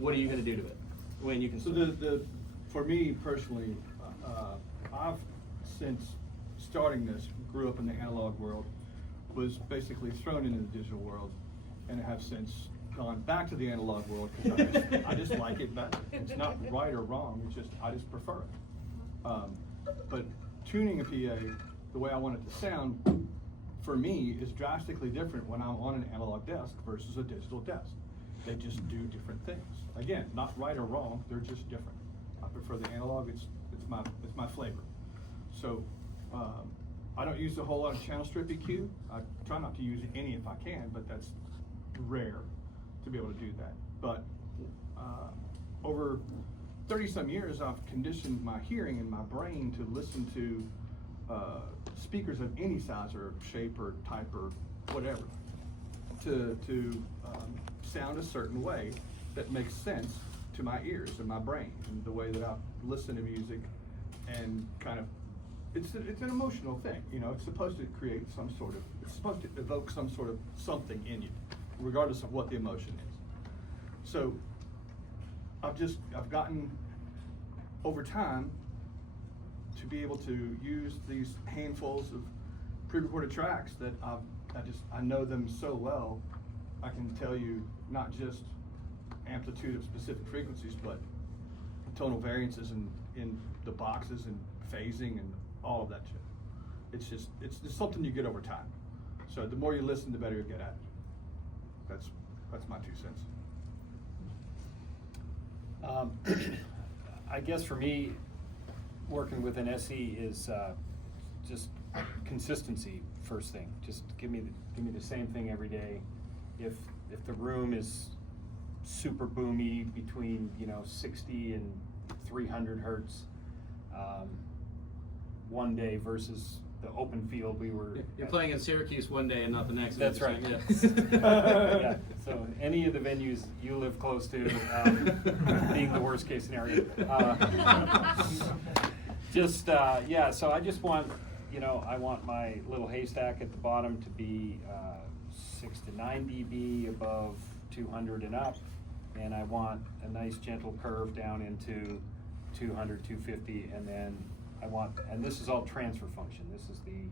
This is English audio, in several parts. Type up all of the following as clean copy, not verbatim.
what are you going to do to it when you can? So for me personally, I've since starting this grew up in the analog world, was basically thrown into the digital world, and have since gone back to the analog world because I just like it better. It's not right or wrong. It's just I just prefer it. But tuning a PA the way I want it to sound, for me, is drastically different when I'm on an analog desk versus a digital desk. They just do different things. Again, not right or wrong, they're just different. I prefer the analog, it's my flavor. So I don't use a whole lot of channel strip EQ. I try not to use any if I can, but that's rare to be able to do that. But over 30 some years, I've conditioned my hearing and my brain to listen to speakers of any size or shape or type or whatever to sound a certain way that makes sense to my ears and my brain and the way that I listen to music, and kind of it's an emotional thing, you know. It's supposed to create some sort of, it's supposed to evoke some sort of something in you, regardless of what the emotion is. So I've gotten over time to be able to use these handfuls of pre-recorded tracks that I know them so well. I can tell you not just amplitude of specific frequencies, but tonal variances in the boxes and phasing and all of that shit. It's just something you get over time. So the more you listen, the better you get at it. That's my 2 cents. I guess for me, working with an SE is just consistency. First thing, just give me the same thing every day. If the room is super boomy between 60 and 300 hertz, one day versus the open field we were. You're playing in Syracuse one day and not the next. That's right. Yeah. Yeah. So any of the venues you live close to, being the worst case scenario. Yeah. So I just want, I want my little haystack at the bottom to be 6 to 9 dB above 200 and up, and I want a nice gentle curve down into 200, 250, and then I want, and this is all transfer function. This is the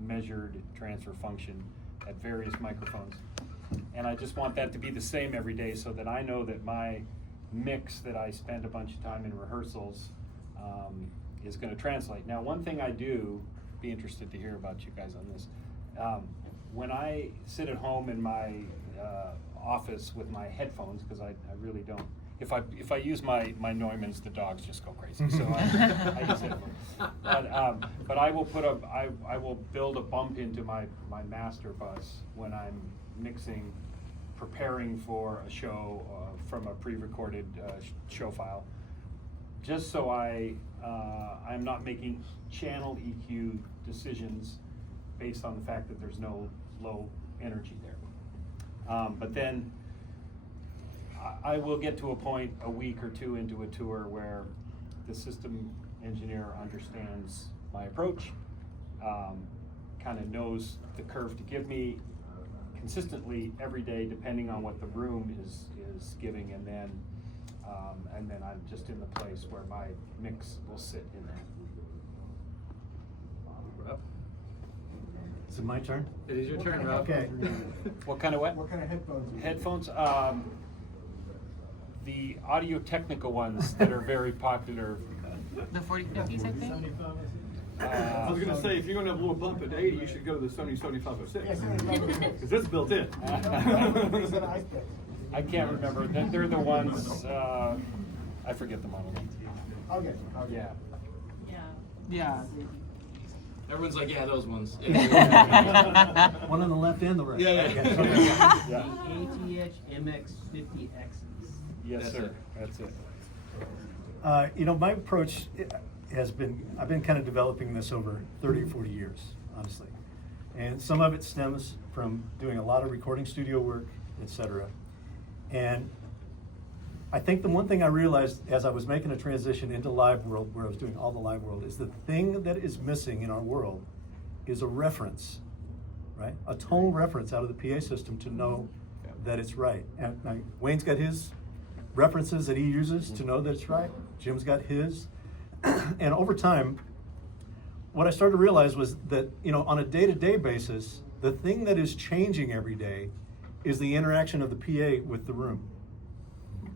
measured transfer function at various microphones. And I just want that to be the same every day so that I know that my mix that I spend a bunch of time in rehearsals is going to translate. Now, one thing I do, be interested to hear about you guys on this. When I sit at home in my office with my headphones, because I really don't, if I use my Neumanns, the dogs just go crazy. So I use headphones. But I will build a bump into my master bus when I'm mixing, preparing for a show from a pre-recorded show file, just so I'm not making channel EQ decisions based on the fact that there's no low energy there. But then I will get to a point a week or two into a tour where the system engineer understands my approach, kind of knows the curve to give me consistently every day, depending on what the room is giving, and then I'm just in the place where my mix will sit in there. Is it my turn? It is your turn, Rob. Okay. What kind of what? What kind of headphones? Headphones, the Audio-Technica ones that are very popular. The 4050s, I think? I was going to say, if you're going to have a little bump at 80, you should go to the Sony 7506. Yes, Because it's built in. I can't remember. They're the ones, I forget the model name. I'll get you. Yeah. Yeah. Everyone's like, yeah, those ones. One on the left and the right. Yeah. Yeah. ATH MX50Xs. Yes, That's sir. it. That's it. My approach has been, I've been kind of developing this over 30 or 40 years, honestly. And some of it stems from doing a lot of recording studio work, etc. And I think the one thing I realized as I was making a transition into live world, where I was doing all the live world, is the thing that is missing in our world is a reference, right? A tonal reference out of the PA system to know that it's right. And Wayne's got his references that he uses to know that it's right. Jim's got his. And over time, what I started to realize was that, on a day-to-day basis, the thing that is changing every day is the interaction of the PA with the room.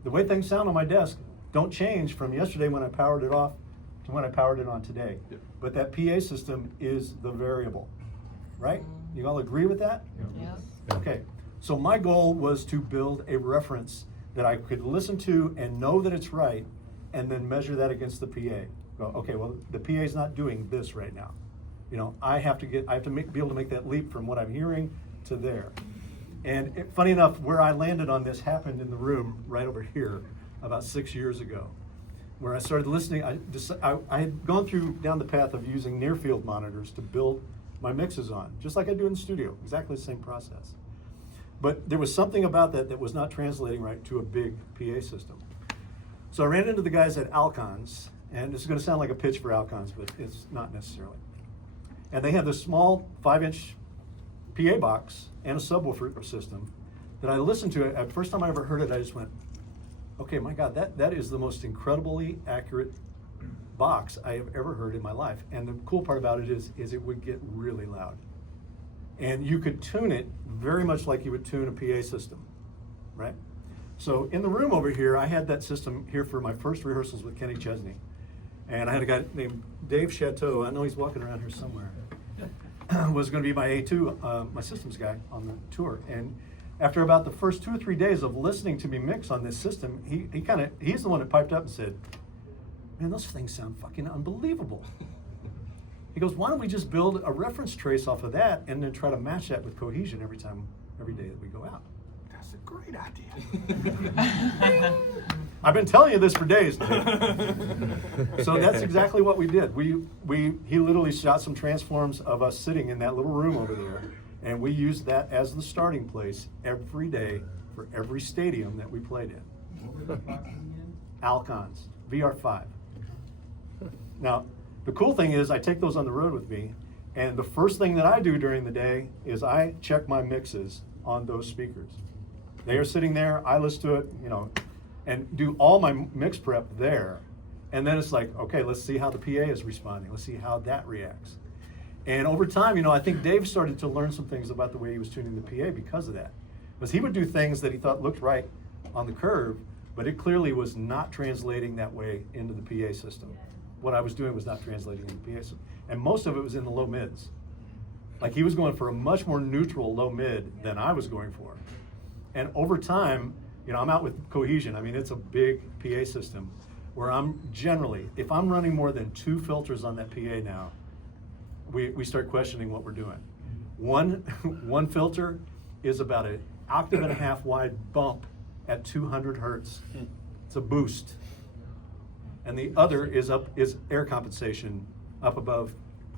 The way things sound on my desk don't change from yesterday when I powered it off to when I powered it on today. Yeah. But that PA system is the variable, right? You all agree with that? Yes. Okay, so my goal was to build a reference that I could listen to and know that it's right, and then measure that against the PA. Go, okay, well, the PA is not doing this right now. I have to be able to make that leap from what I'm hearing to there. And funny enough, where I landed on this happened in the room right over here about 6 years ago, where I started listening. I had gone down the path of using near field monitors to build my mixes on, just like I do in the studio, exactly the same process. But there was something about that was not translating right to a big PA system. So I ran into the guys at Alcon's, and this is going to sound like a pitch for Alcon's, but it's not necessarily. And they have this small 5-inch PA box and a subwoofer system that I listened to. At first time I ever heard it, I just went, okay, my God, that is the most incredibly accurate box I have ever heard in my life. And the cool part about it is it would get really loud. And you could tune it very much like you would tune a PA system, right? So in the room over here, I had that system here for my first rehearsals with Kenny Chesney. And I had a guy named Dave Chateau, I know he's walking around here somewhere, was going to be my A2, my systems guy on the tour. And after about the first 2 or 3 days of listening to me mix on this system, he's the one that piped up and said, man, those things sound fucking unbelievable. He goes, why don't we just build a reference trace off of that and then try to match that with cohesion every day that we go out? That's a great idea. I've been telling you this for days. So that's exactly what we did. He literally shot some transforms of us sitting in that little room over there, and we used that as the starting place every day for every stadium that we played in. What were the boxes again? Alcon's VR5. Now, the cool thing is I take those on the road with me, and the first thing that I do during the day is I check my mixes on those speakers. They are sitting there, I listen to it, and do all my mix prep there. And then it's like, okay, let's see how the PA is responding. Let's see how that reacts. And over time, I think Dave started to learn some things about the way he was tuning the PA because of that. Because he would do things that he thought looked right on the curve, but it clearly was not translating that way into the PA system. What I was doing was not translating into the PA system. And most of it was in the low mids. Like he was going for a much more neutral low mid than I was going for. And over time, I'm out with cohesion. I mean, it's a big PA system where I'm generally, if I'm running more than 2 filters on that PA now, we start questioning what we're doing. One filter is about an 1.5 octave wide bump at 200 hertz. It's a boost. And the other is air compensation up above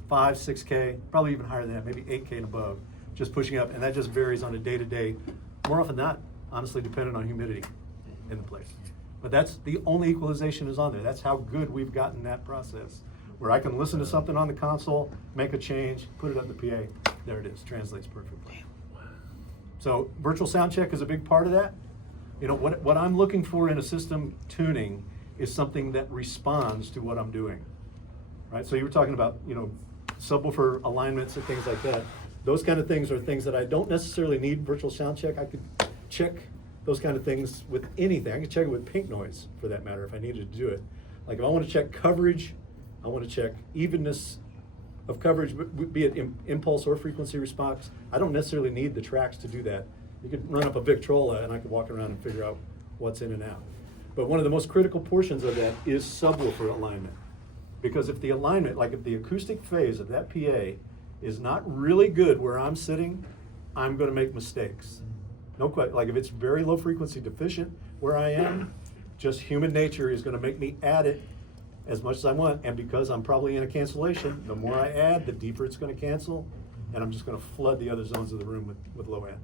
5, 6K, probably even higher than that, maybe 8K and above, just pushing up. And that just varies on a day-to-day, more often than not, honestly, dependent on humidity in the place. But that's the only equalization is on there. That's how good we've gotten that process, where I can listen to something on the console, make a change, put it up in the PA. There it is, translates perfectly. So virtual sound check is a big part of that. What I'm looking for in a system tuning is something that responds to what I'm doing, right? So you were talking about, subwoofer alignments and things like that. Those kind of things are things that I don't necessarily need virtual sound check. I could check those kind of things with anything. I could check it with pink noise, for that matter, if I needed to do it. Like if I want to check coverage, I want to check evenness of coverage, be it impulse or frequency response. I don't necessarily need the tracks to do that. You could run up a Victrola and I could walk around and figure out what's in and out. But one of the most critical portions of that is subwoofer alignment. Because if the alignment, like if the acoustic phase of that PA is not really good where I'm sitting, I'm going to make mistakes. No question. Like if it's very low frequency deficient where I am, just human nature is going to make me add it as much as I want. And because I'm probably in a cancellation, the more I add, the deeper it's going to cancel. And I'm just going to flood the other zones of the room with low end.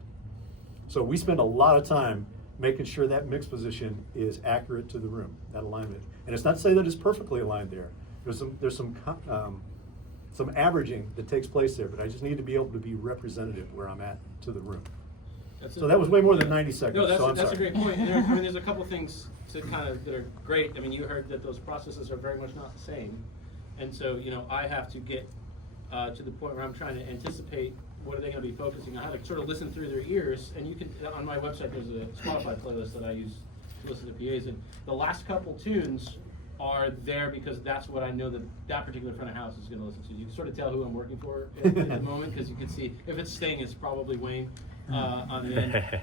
So we spend a lot of time making sure that mix position is accurate to the room, that alignment. And it's not to say that it's perfectly aligned there. There's some averaging that takes place there, but I just need to be able to be representative where I'm at to the room. So that was way more than 90 seconds, No, so I'm that's a sorry. great point. There's a couple things that are great. I mean, you heard that those processes are very much not the same. And so, I have to get to the point where I'm trying to anticipate what are they going to be focusing on, how to sort of listen through their ears. And you can, on my website, there's a Spotify playlist that I use to listen to PAs. And the last couple tunes are there because that's what I know that particular front of house is going to listen to. You can sort of tell who I'm working for at the moment because you can see if it's Sting, it's probably Wayne on the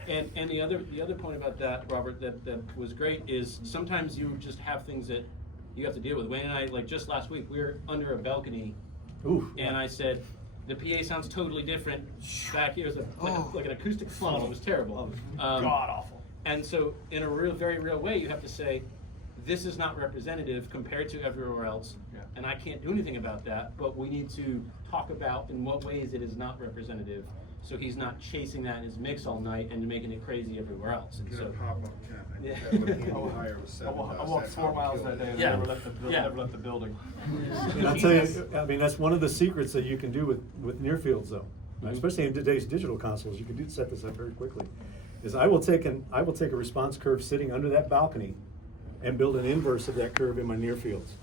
end. And the other point about that, Robert, that was great is sometimes you just have things that you have to deal with. Wayne and I, like just last week, we were under a balcony, and I said, the PA sounds totally different. Back here was like an acoustic funnel. It was terrible. God awful. And so, in a very real way, you have to say, this is not representative compared to everywhere else, and I can't do anything about that, but we need to talk about in what ways it is not representative, so he's not chasing that in his mix all night and making it crazy everywhere else. And Get a so, pop-up cabinet. Yeah. That would be higher with I walked 7 dust. 4 miles that day and Yeah. never left the building. And I'll tell you, I mean, that's one of the secrets that you can do with near fields, though, especially in today's digital consoles. You can set this up very quickly. Is I will take a response curve sitting under that balcony, and build an inverse of that curve in my near fields,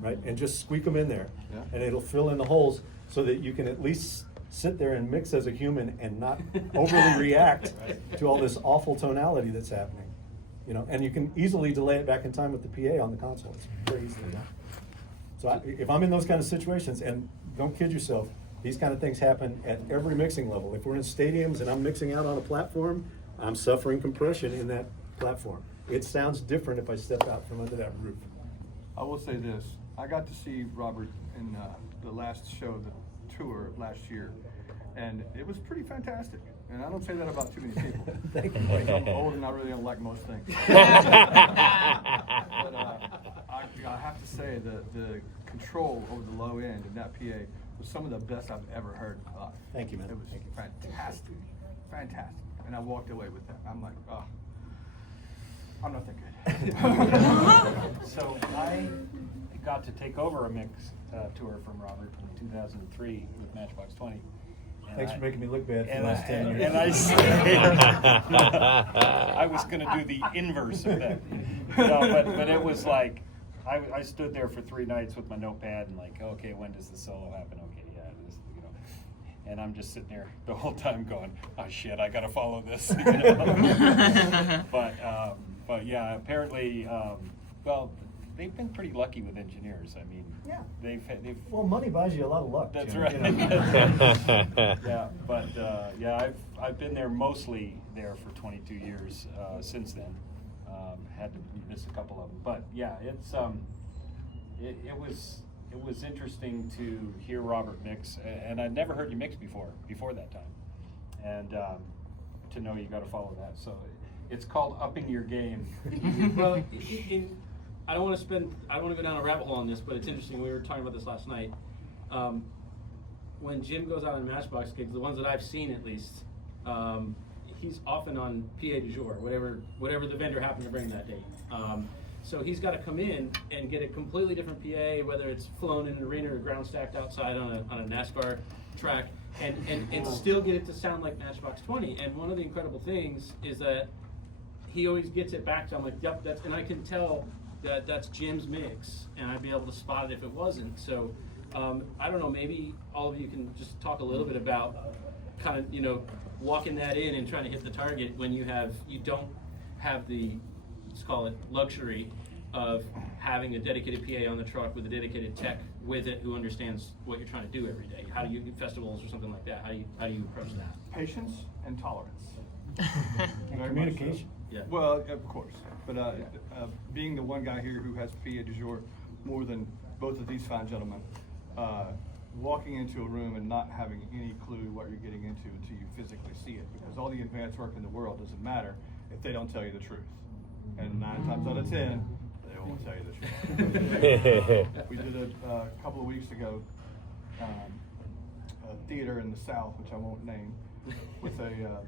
right? And just squeak them in there, and it'll fill in the holes so that you can at least sit there and mix as a human and not overly react to all this awful tonality that's happening, and you can easily delay it back in time with the PA on the console. It's very easily done. So if I'm in those kind of situations, and don't kid yourself, these kind of things happen at every mixing level. If we're in stadiums and I'm mixing out on a platform, I'm suffering compression in that platform. It sounds different if I step out from under that roof. I will say this, I got to see Robert in the last show, the tour last year, and it was pretty fantastic. And I don't say that about too many people. Thank you. Like, I'm old and I really don't like most things. But I have to say the control over the low end in that PA was some of the best I've ever heard live. Thank you, man. It was Thank you. fantastic. And I walked away with that. I'm like, oh, I'm not that good. So I got to take over a mix tour from Robert in 2003 with Matchbox 20. And Thanks for making me look bad for the and last 10 years. And I was going to do the inverse of that. No, but it was like, I stood there for 3 nights with my notepad and like, okay, when does the solo happen? Okay, yeah, this, and I'm just sitting there the whole time going, oh shit, I got to follow this. But yeah, apparently, well, they've been pretty lucky with engineers. I mean, Yeah. they've Well, money buys you a lot of luck. that's Jim, right. Yeah, but yeah, I've been there mostly there for 22 years since then. Had to miss a couple of them, but yeah, it's it was interesting to hear Robert mix, and I'd never heard you mix before that time, and to know you got to follow that. So it's called upping your game. well, I don't want to go down a rabbit hole on this, but it's interesting. We were talking about this last night. When Jim goes out on Matchbox gigs, the ones that I've seen at least, he's often on PA du jour, whatever the vendor happened to bring that day. So he's got to come in and get a completely different PA, whether it's flown in an arena or ground stacked outside on a NASCAR track, and still get it to sound like Matchbox 20. And one of the incredible things is that he always gets it back to, I'm like, yep, and I can tell that that's Jim's mix, and I'd be able to spot it if it wasn't. So I don't know, maybe all of you can just talk a little bit about kind of, walking that in and trying to hit the target when you don't have the, let's call it, luxury of having a dedicated PA on the truck with a dedicated tech with it who understands what you're trying to do every day. How do you do festivals or something like that? How do you approach that? Patience and tolerance. And Very much communication. Yeah. Well, of course, but being the one guy here who has PA du jour more than both of these fine gentlemen, walking into a room and not having any clue what you're getting into until you physically see it, because all the advanced work in the world doesn't matter if they don't tell you the truth. And 9 times out of 10, they won't tell you the truth. We did a couple of weeks ago, a theater in the South, which I won't name, with a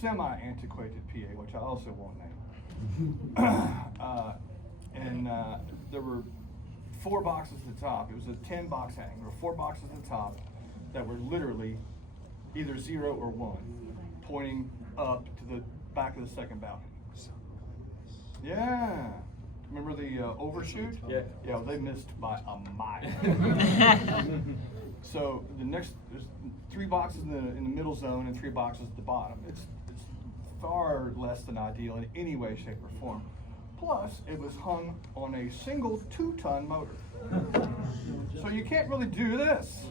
semi-antiquated PA, which I also won't name. And there were 4 boxes at the top. It was a 10-box hang. There were 4 boxes at the top that were literally either 0 or 1, pointing up to the back of the second balcony. Yeah. Remember the overshoot? Yeah. Yeah, well, they missed by a mile. So there's 3 boxes in the middle zone and 3 boxes at the bottom. It's far less than ideal in any way, shape, or form. Plus, it was hung on a single 2-ton motor. So you can't really do this.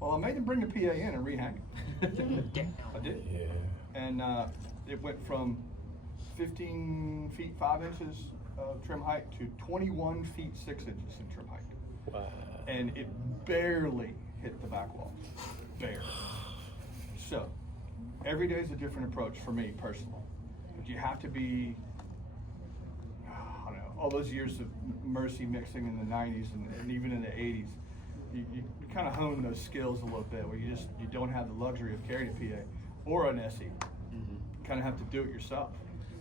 Well, I made them bring the PA in and rehang it. I did. Yeah. And it went from 15 feet 5 inches of trim height to 21 feet 6 inches in trim height. Wow. And it barely hit the back wall. Barely. So, every day is a different approach for me personally. But you have to be, I don't know, all those years of Mercy mixing in the 90s and even in the 80s, you kind of hone those skills a little bit where you don't have the luxury of carrying a PA or an SE. You kind of have to do it yourself,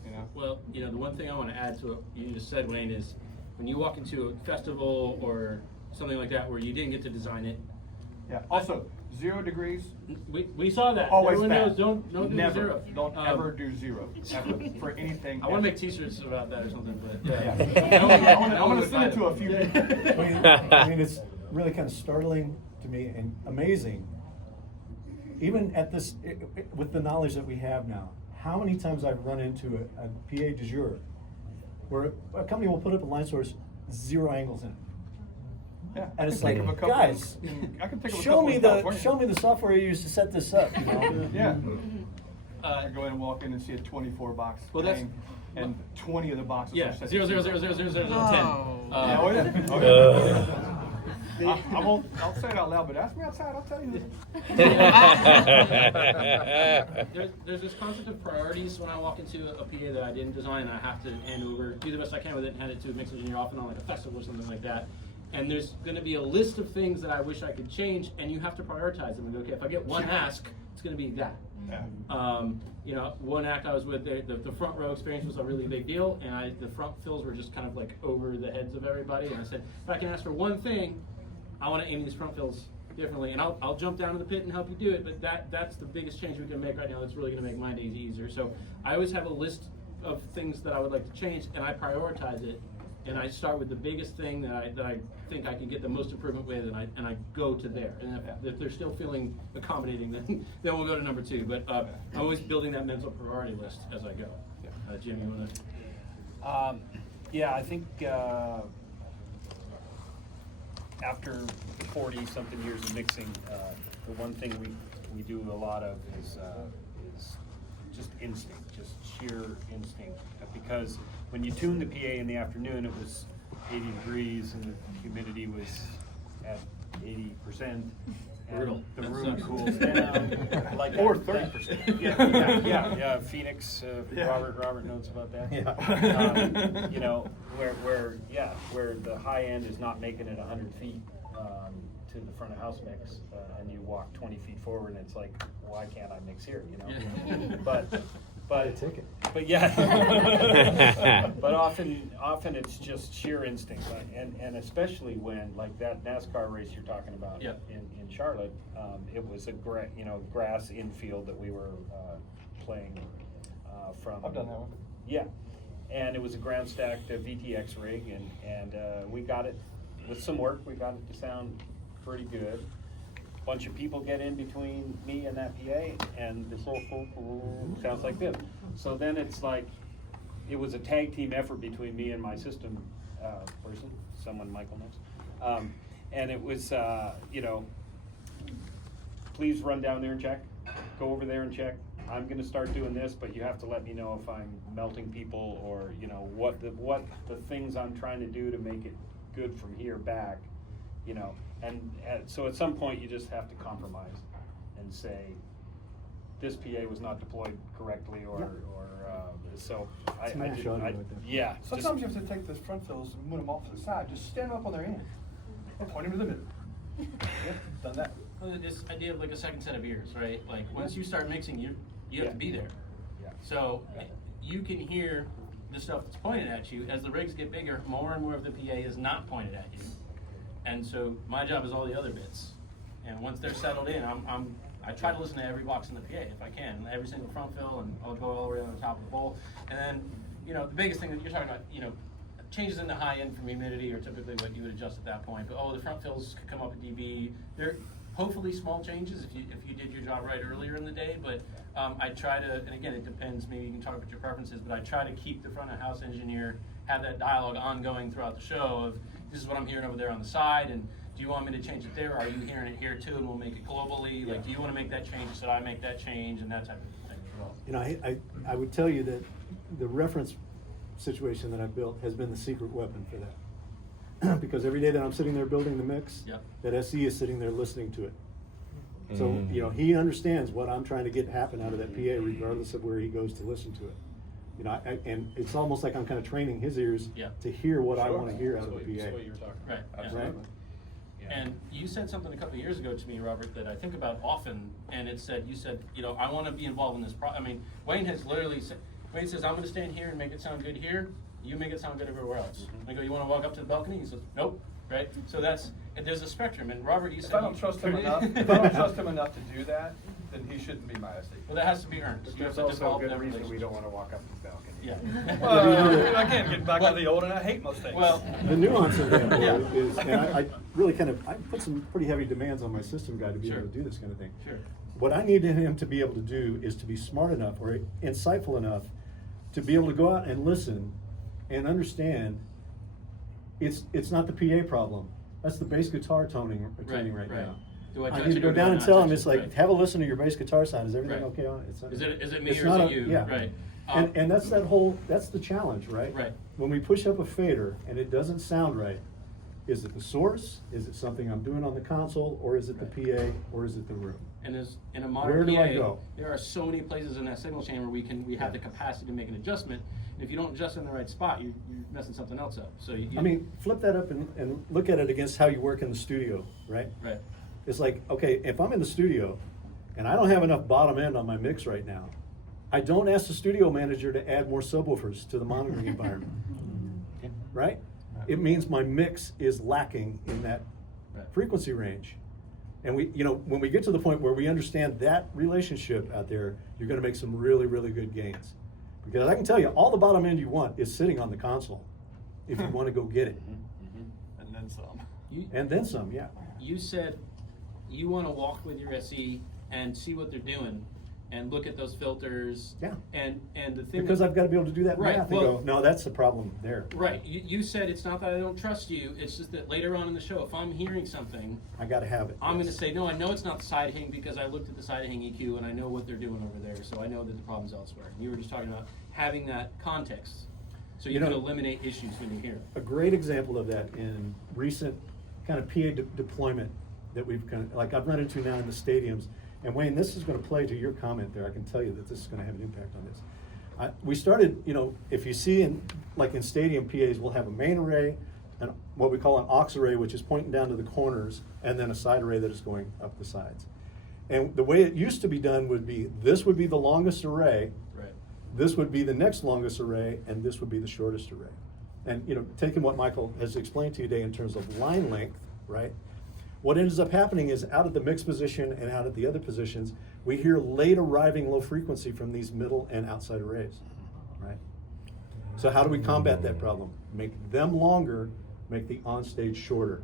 you know? Well, you know, the one thing I want to add to what you just said, Wayne, is when you walk into a festival or something like that where you didn't get to design it. Yeah. Also, 0 degrees. We saw that. Always Everyone bad. knows don't do Never. 0. Don't ever do 0 ever for anything. I want ever. to make T-shirts about that or something, but Yeah. yeah. I want to send it to a few people. I mean, it's really kind of startling to me and amazing. Even at this, with the knowledge that we have now, how many times I've run into a PA du jour where a company will put up a line source, 0 angles in it. Yeah, And it's I like, can think of a couple guys, I can think of a show couple me in the California. software you used to set this up. You know? Yeah. I go in and walk in and see a 24 box Well, that's- hang, and 20 of the boxes Yeah, are set 0, to 0, 0, 0, 0, 0, 10. Oh. Yeah, oh yeah. Oh, yeah. I won't. I'll say it out loud, but ask me outside. I'll tell you. There's this concept of priorities when I walk into a PA that I didn't design and I have to hand over, do the best I can with it and hand it to a mix engineer often on like a festival or something like that. And there's going to be a list of things that I wish I could change, and you have to prioritize them and go, okay, if I get one ask, it's going to be that. Yeah. You know, one act I was with, the front row experience was a really big deal, and the front fills were just kind of like over the heads of everybody. And I said, if I can ask for one thing, I want to aim these front fills differently, and I'll jump down to the pit and help you do it. But that's the biggest change we can make right now. That's really going to make my days easier. So I always have a list of things that I would like to change, and I prioritize it. And I start with the biggest thing that I think I can get the most improvement with, and I go to there. And if they're still feeling accommodating, then we'll go to number 2. But I'm always building that mental priority list as I go. Jim, you want to? Yeah, I think after 40-something years of mixing, the one thing we do a lot of is just instinct, just sheer instinct. Because when you tune the PA in the afternoon, it was 80 degrees and the humidity was at 80%. Brutal. And the That room sucks. cools down. Like Or that- 30%. Yeah. Phoenix, Yeah. Robert knows about that. Yeah. You know, where the high end is not making it 100 feet to the front of house mix, and you walk 20 feet forward, and it's like, why can't I mix here? You know, Yeah. but ticket. but yeah, but often it's just sheer instinct, and especially when like that NASCAR race you're talking about Yeah. in Charlotte, it was a grass infield that we were playing from. I've done that one. Yeah, and it was a ground stacked VTX rig, and we got it with some work. We got it to sound pretty good. Bunch of people get in between me and that PA, and this whole sounds like this. So then it's like it was a tag team effort between me and my system person, someone Michael knows, and it was please run down there and check. Go over there and check. I'm going to start doing this, but you have to let me know if I'm melting people or what the things I'm trying to do to make it good from here back, and so at some point you just have to compromise and say this PA was not deployed correctly so I Smash did, audio I, right there. yeah. Sometimes you have to take those front fills and move them off to the side. Just stand up on their end and point them to the middle. Yep, done that. Well, this idea of like a second set of ears, right? Like once you start mixing, you have to be there. Yeah. So you can hear the stuff that's pointed at you. As the rigs get bigger, more and more of the PA is not pointed at you. And so my job is all the other bits. And once they're settled in, I'm I try to listen to every box in the PA if I can, every single front fill, and I'll go all the way on the top of the bowl. And then, the biggest thing that you're talking about, changes in the high end from humidity are typically what you would adjust at that point. But the front fills could come up a dB. They're hopefully small changes if you did your job right earlier in the day. But I try to, and again, it depends. Maybe you can talk about your preferences, but I try to keep the front of house engineer have that dialogue ongoing throughout the show of this is what I'm hearing over there on the side, and do you want me to change it there? Or are you hearing it here too, and we'll make it globally? Like, do you want to make that change? Should I make that change, and that type of thing as well. I would tell you that the reference situation that I've built has been the secret weapon for that. Because every day that I'm sitting there building the mix, Yep. that SE is sitting there listening to it. So, he understands what I'm trying to get happen out of that PA regardless of where he goes to listen to it. And it's almost like I'm kind of training his ears to hear what I want to hear out of the PA. That's what you're talking Right. about. Absolutely. Yeah. And you said something a couple of years ago to me, Robert, that I think about often, and you said, I want to be involved in this Wayne has literally said, Wayne says, I'm going to stand here and make it sound good here, you make it sound good everywhere else. I go, you want to walk up to the balcony? He says, nope, right? So there's a spectrum, and Robert, you said. If I don't trust him enough, to do that, then he shouldn't be my SE. Well, that has to be earned. But You have there's to also develop a good that reason we relationship. don't want to walk up the balcony. Yeah. Well, again, getting back to the old, and I hate most things. Well, The nuance of that Yeah. is, and I really I put some pretty heavy demands on my system guy to be Sure. able to do this kind of thing. Sure. What I needed him to be able to do is to be smart enough or insightful enough to be able to go out and listen and understand it's not the PA problem. That's the bass guitar tuning right now. Do I touch need to it go or do down I and not tell him, touch it's it? like, Right. have a listen to your bass guitar sound. Is everything Right. okay on it? Is it me it's or not is it you? Yeah. Right. And that's that's the challenge, right? Right. When we push up a fader and it doesn't sound right, is it the source? Is it something I'm doing on the console? Or is it the PA? Or is it the room? And as in a modern Where do PA, I go? there are so many places in that signal chain where we have the capacity to make an adjustment. And if you don't adjust in the right spot, you're messing something else up. So I mean, flip that up and look at it against how you work in the studio, right? right. It's like, okay, if I'm in the studio and I don't have enough bottom end on my mix right now, I don't ask the studio manager to add more subwoofers to the monitoring environment, right? It means my mix is lacking in that frequency range. And when we get to the point where we understand that relationship out there, you're gonna make some really, really good gains. Because I can tell you, all the bottom end you want is sitting on the console if you wanna go get it. And then some. And then some, yeah. You said you want to walk with your SE and see what they're doing and look at those filters. Yeah. And the thing Because I've got to be able to do that Right, math and well- go, no, that's the problem there. Right. You said it's not that I don't trust you. It's just that later on in the show, if I'm hearing something, I got to have it. I'm going to say, no, I know it's not the side hang because I looked at the side hang EQ and I know what they're doing over there. So I know that the problem's elsewhere. And you were just talking about having that context so you can eliminate issues when you hear it. A great example of that in recent kind of PA deployment that we've like I've run into now in the stadiums. And Wayne, this is going to play to your comment there. I can tell you that this is going to have an impact on this. We started, if you see in stadium PAs, we'll have a main array and what we call an aux array, which is pointing down to the corners, and then a side array that is going up the sides. And the way it used to be done would be, this would be the longest array, Right. this would be the next longest array, and this would be the shortest array. And taking what Michael has explained to you today in terms of line length, right? What ends up happening is out at the mix position and out at the other positions, we hear late arriving low frequency from these middle and outside arrays, right? So how do we combat that problem? Make them longer, make the onstage shorter.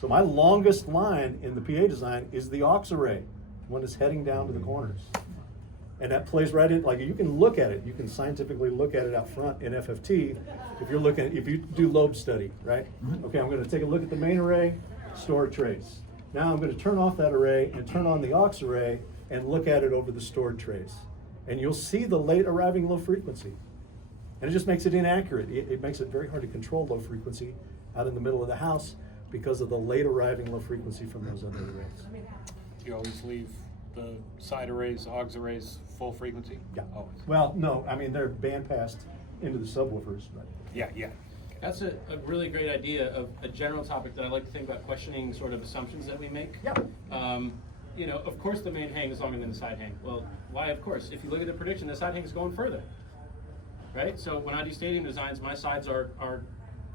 So my longest line in the PA design is the aux array, one that's heading down to the corners. And that plays right in, like you can look at it, you can scientifically look at it out front in FFT if you do lobe study, right? Okay, I'm gonna take a look at the main array, stored trace. Now I'm gonna turn off that array and turn on the aux array and look at it over the stored trace. And you'll see the late arriving low frequency. And it just makes it inaccurate. It makes it very hard to control low frequency out in the middle of the house because of the late arriving low frequency from those other arrays. You always leave the side arrays, aux arrays, full frequency? Yeah. Always. Well, no, I mean, they're bandpassed into the subwoofers, but. Yeah. That's a really great idea of a general topic that I like to think about, questioning sort of assumptions that we make. Yeah. Of course the main hang is longer than the side hang. Well, why of course? If you look at the prediction, the side hang is going further, right? So when I do stadium designs, my sides are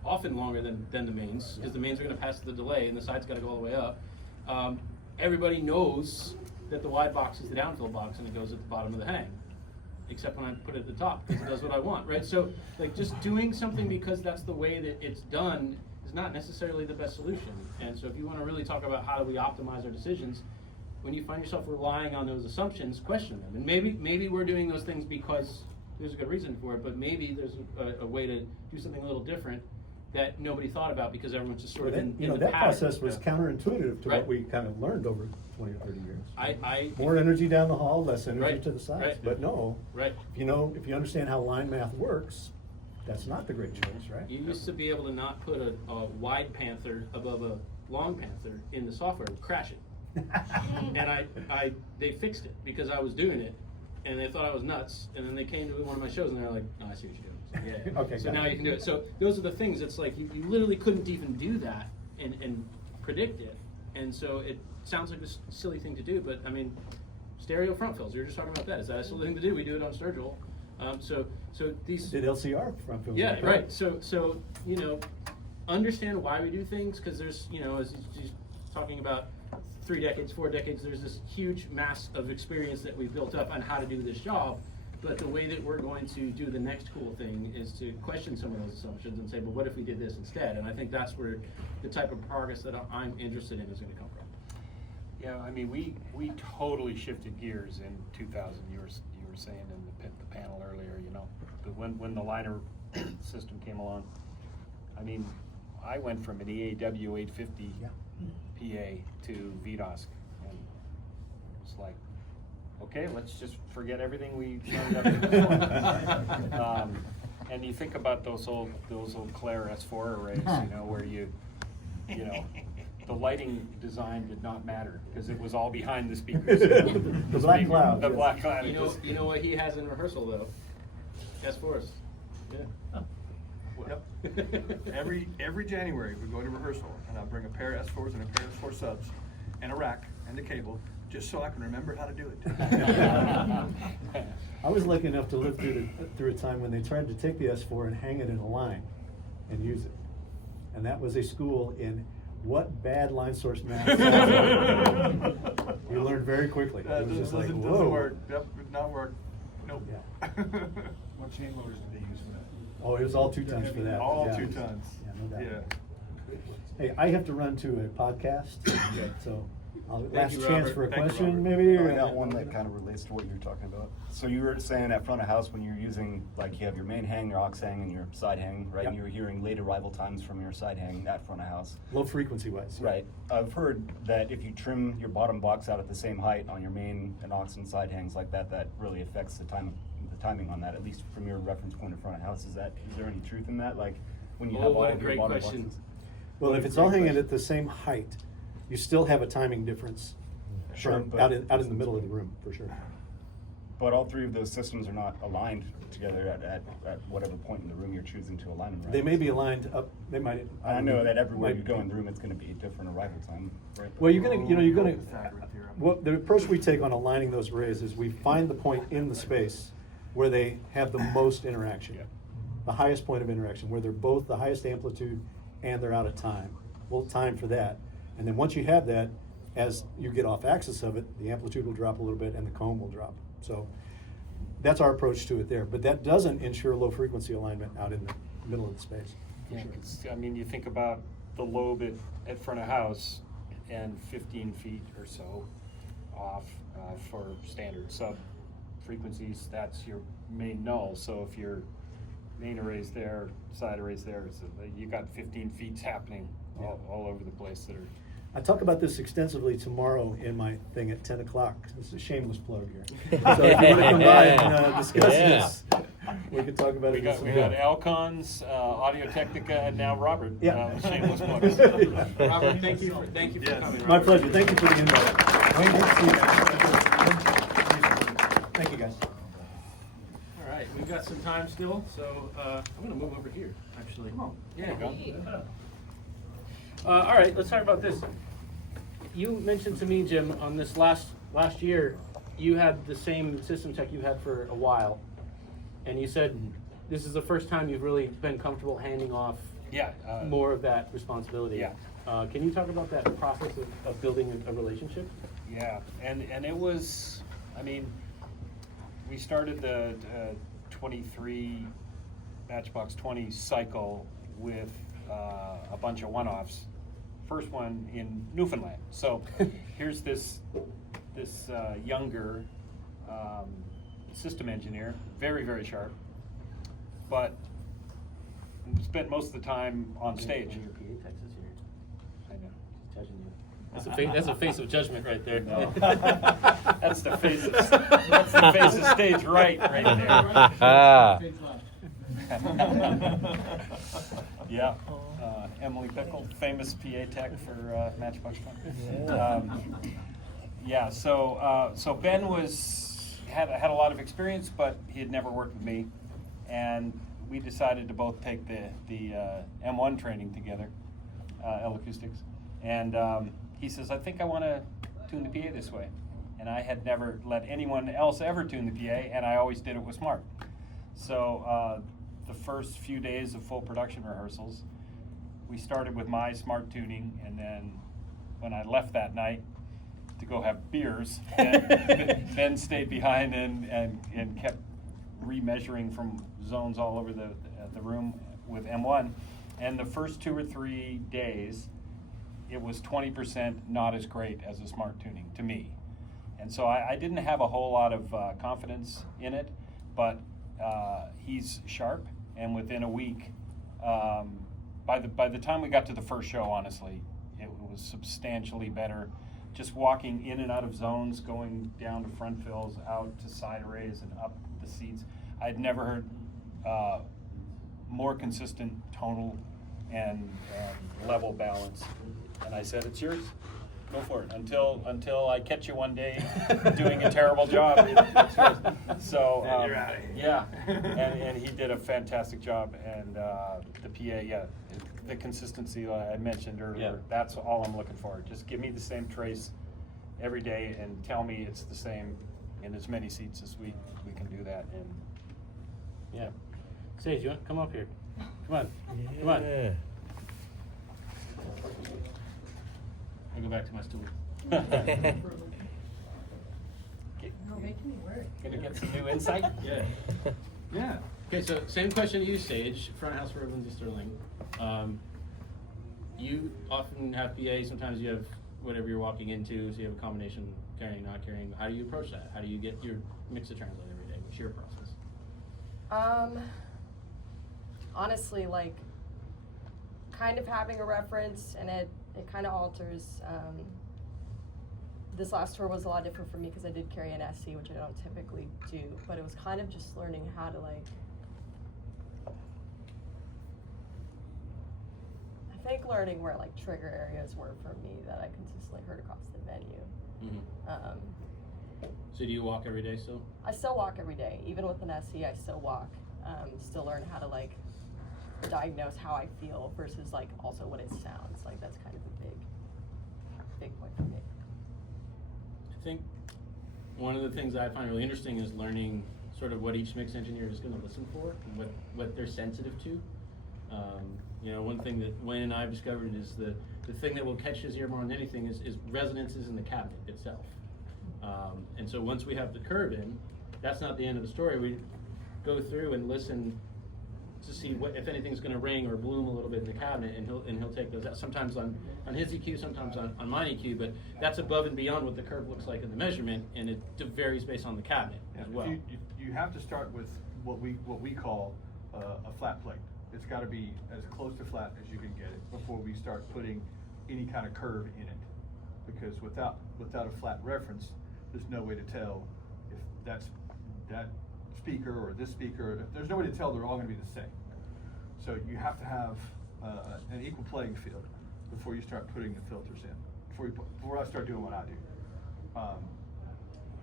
often longer than the mains, because the mains are going to pass the delay and the sides got to go all the way up. Everybody knows that the wide box is the downfill box and it goes at the bottom of the hang, except when I put it at the top because it does what I want, right? So like just doing something because that's the way that it's done is not necessarily the best solution. And so if you want to really talk about how do we optimize our decisions, when you find yourself relying on those assumptions, question them. And maybe we're doing those things because there's a good reason for it, but maybe there's a way to do something a little different that nobody thought about because everyone's just sort of in the that pattern. process was counterintuitive to Right. what we kind of learned over 20 or 30 years. I More energy down the hall, less energy Right, to the sides. right. But no, Right. if you understand how line math works, that's not the great choice, right? You used to be able to not put a wide panther above a long panther in the software and crash it. And they fixed it because I was doing it, and they thought I was nuts. And then they came to one of my shows and they're like, "Oh, I see what you're doing." So, yeah. Okay, So got now it. you can do it. So those are the things. It's like you literally couldn't even do that and predict it. And so it sounds like a silly thing to do, but I mean, stereo front fills. You were just talking about that. Is that a silly thing to do? We do it on Sturgill. So these. Did LCR front field? Yeah, right. So understand why we do things because there's as he's talking about 3 decades, 4 decades. There's this huge mass of experience that we've built up on how to do this job. But the way that we're going to do the next cool thing is to question some of those assumptions and say, well, what if we did this instead? And I think that's where the type of progress that I'm interested in is going to come from. Yeah, I mean, we totally shifted gears in 2000. You were saying in the panel earlier, but when the liner system came along, I mean, I went from an EAW 850 PA to VDOS, and it's like, okay, let's just forget everything we learned up to this point. And you think about those old Claire S4 arrays, where the lighting design did not matter because it was all behind the speakers. The black cloud. The yes. black cloud. You know what he has in rehearsal though? S4s. Yeah. Yep. Every January we go to rehearsal and I'll bring a pair of S4s and a pair of S4 subs and a rack and a cable just so I can remember how to do it. I was lucky enough to live through a time when they tried to take the S4 and hang it in a line and use it. And that was a school in what bad line source math. You learned very quickly. It was just like, doesn't whoa. work. Yep, would not work. Nope. Yeah. What chain motors did they use for that? Oh, it was all 2 tons for that. All yeah. 2 tons. Yeah, no doubt. Yeah. Hey, I have to run to a podcast, so last you, chance Robert. for a Thank you, question, Robert. maybe? I got one that kind of relates to what you were talking about. So you were saying at front of house when you're using, like you have your main hang, your aux hang, and your side hang, right? Yep. And you're hearing late arrival times from your side hang at front of house. Low frequency wise. Right. I've heard that if you trim your bottom box out at the same height on your main and aux and side hangs like that, that really affects the timing on that, at least from your reference point in front of house. Is there any truth in that? Like when you have all what a of your great bottom question. boxes? Well, What if a it's all great hanging question. at the same height, you still have a timing difference. Sure, from but- out in the middle of the room, for sure. But all 3 of those systems are not aligned together at whatever point in the room you're choosing to align them, right? They may be aligned up, they might. I know that everywhere might you go be. in the room, it's gonna be a different arrival time, right? Well, you're gonna, Pythagorean theorem. what, the approach we take on aligning those arrays is we find the point in the space where they have the most interaction. Yeah. The highest point of interaction, where they're both the highest amplitude and they're out of time. We'll time for that. And then once you have that, as you get off axis of it, the amplitude will drop a little bit and the comb will drop. So that's our approach to it there. But that doesn't ensure low frequency alignment out in the middle of the space. for Yeah, sure. 'cause, I mean, you think about the lobe at front of house and 15 feet or so off for standard sub frequencies, that's your main null. So if your main array's there, side array's there, so you got 15 feet happening all over the place that are. I talk about this extensively tomorrow in my thing at 10 o'clock. This is a shameless plug here. So if you want to come by and discuss this, we can talk about We it. got Alcons, Audio Technica, and now Robert. Yeah. Shameless plugs. Robert, thank you for Yes. coming. My Robert. pleasure. Thank you for the invite. Thank you, guys. All right, we've got some time still, so I'm going to move over here, actually. Come on. Yeah. All right, let's talk about this. You mentioned to me, Jim, on this last year, you had the same system tech you had for a while, and you said this is the first time you've really been comfortable handing off Yeah. more of that responsibility. Yeah. Can you talk about that process of building a relationship? Yeah, and it was, I mean, we started the 23 Matchbox 20 cycle with a bunch of one-offs. First one in Newfoundland. So here's this younger system engineer, very, very sharp, but spent most of the time on stage. Your PA text is here. I know. He's touching you. That's a face of judgment right there. No. That's the face of stage right there. Yeah. Emily Pickle, famous PA tech for Matchbox 20. Yeah, so Ben had a lot of experience, but he had never worked with me, and we decided to both take the M1 training together, L-acoustics, and he says, I think I want to tune the PA this way, and I had never let anyone else ever tune the PA, and I always did it with Smart. So the first few days of full production rehearsals, we started with my Smart tuning, and then when I left that night to go have beers, Ben stayed behind and kept remeasuring from zones all over the room with M1. And the first 2 or 3 days, it was 20% not as great as a Smart tuning to me. And so I didn't have a whole lot of confidence in it, but he's sharp, and within a week, by the time we got to the first show, honestly, it was substantially better. Just walking in and out of zones, going down to front fills, out to side arrays, and up the seats. I'd never heard more consistent tonal and level balance. And I said, it's yours. Go for it. Until I catch you one day doing a terrible job, it's yours. So You're out of here. yeah, and he did a fantastic job. And the PA, yeah, the consistency I mentioned earlier. Yeah. That's all I'm looking for. Just give me the same trace every day and tell me it's the same in as many seats as we can do that. And Yeah. Sage, you want to come up here? Come on. Come on. I'll go back to my stool. Gonna get some new insight. Yeah. Yeah. Okay, so same question to you, Sage. Front of house for Lindsay Sterling. You often have PA, sometimes you have whatever you're walking into, so you have a combination carrying, not carrying. How do you approach that? How do you get your mix of translate every day? What's your process? Honestly, like, kind of having a reference, and it kind of alters. This last tour was a lot different for me because I did carry an SC, which I don't typically do, but it was kind of just learning how to, like, I think learning where, like, trigger areas were for me that I consistently heard across the venue. So do you walk every day still? I still walk every day. Even with an SC, I still walk. Still learn how to, like, diagnose how I feel versus, like, also what it sounds. Like, that's kind of a big point for me. I think one of the things I find really interesting is learning sort of what each mix engineer is going to listen for and what they're sensitive to. You know, one thing that Wayne and I have discovered is the thing that will catch his ear more than anything is resonances in the cabinet itself. And so once we have the curve in, that's not the end of the story. We go through and listen to see what, if anything's going to ring or bloom a little bit in the cabinet, and he'll take those out. Sometimes on his EQ, sometimes on my EQ, but that's above and beyond what the curve looks like in the measurement, and it varies based on the cabinet as well. You have to start with what we call a flat plate. It's got to be as close to flat as you can get it before we start putting any kind of curve in it, because without a flat reference, there's no way to tell if that speaker or this speaker. There's no way to tell they're all going to be the same. So you have to have an equal playing field before you start putting the filters in. Before I start doing what I do.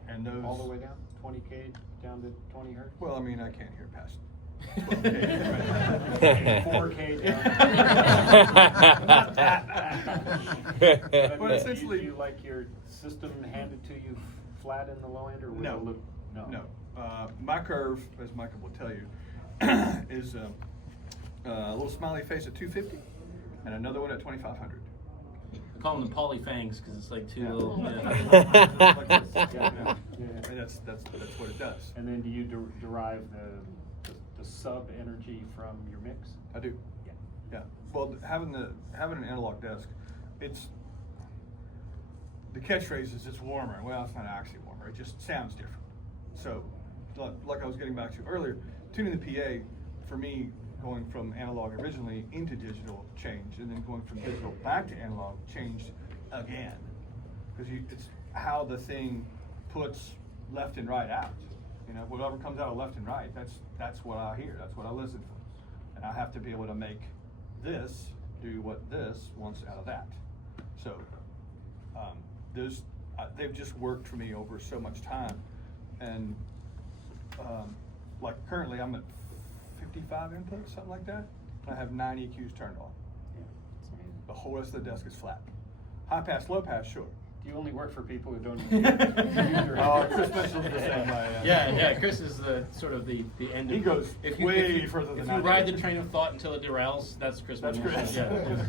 And those All the way down, 20K down to 20 hertz? Well, I mean, I can't hear past 4K down. But essentially, do you like your system handed to you flat in the low end, or with no, a loop? no. My curve, as Michael will tell you, is a little smiley face at 250 and another one at 2500. call them the Pauley fangs because it's like two Yeah. little. Like Yeah. this. Yeah. And that's what it does. And then do you derive the sub energy from your mix? I do. Yeah. Yeah. Well, having an analog desk, the catchphrase is it's warmer. Well, it's not actually warmer. It just sounds different. So, like I was getting back to earlier, tuning the PA for me, going from analog originally into digital changed, and then going from digital back to analog changed again, because it's how the thing puts left and right out. You know, whatever comes out of left and right, that's what I hear. That's what I listen for, and I have to be able to make this do what this wants out of that. So, they've just worked for me over so much time, and like currently I'm at 55 inputs, something like that. And I have 9 EQs turned on. Yeah, it's amazing. The whole rest of the desk is flat. High pass, low pass, sure. Do you only work for people who don't use your Oh, Chris Mitchell's the same way. Yeah. Chris is the sort of the end. He of, goes way further than If I you do. ride the train of thought until it derails, that's Chris. That's Mitchell. Chris. Yeah.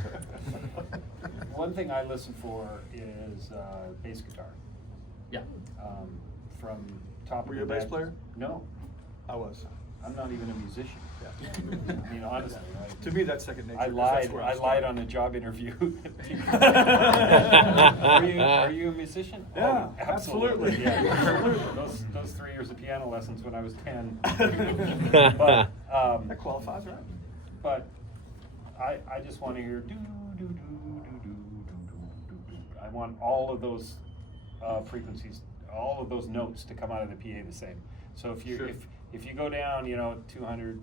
One thing I listen for is bass guitar. Yeah. From top Were of you a the bass deck. player? No, I was. I'm not even a musician. Yeah. I mean, honestly, To me, that's second nature. I 'cause lied. that's where I lied started. on a job interview. Are you a musician? Yeah, Oh, absolutely. absolutely. Yeah. Those 3 years of piano lessons when I was 10. But That qualifies, right? But I just want to hear do do do do do do do do. I want all of those frequencies, all of those notes to come out of the PA the same. So if you Sure. if you go down, 200,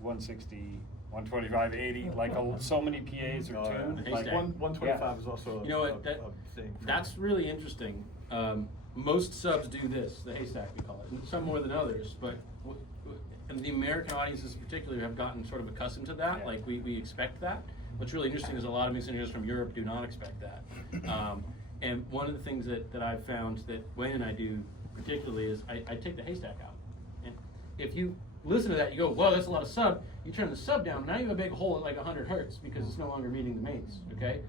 160, 125, 80, like so many PAs are Oh, yeah. tuned. Haystack. Like, 125 is also You know what? a thing. for That's me. really interesting. Most subs do this, the haystack we call it, and some more than others, but and the American audiences in particular have gotten sort of accustomed to that. Yeah. Like we expect that. What's really interesting is a lot of mix engineers from Europe do not expect that. And one of the things that I've found that Wayne and I do particularly is I take the haystack out. And if you listen to that, you go, whoa, that's a lot of sub. You turn the sub down, now you have a big hole at like 100 hertz because it's no longer meeting the mains, okay?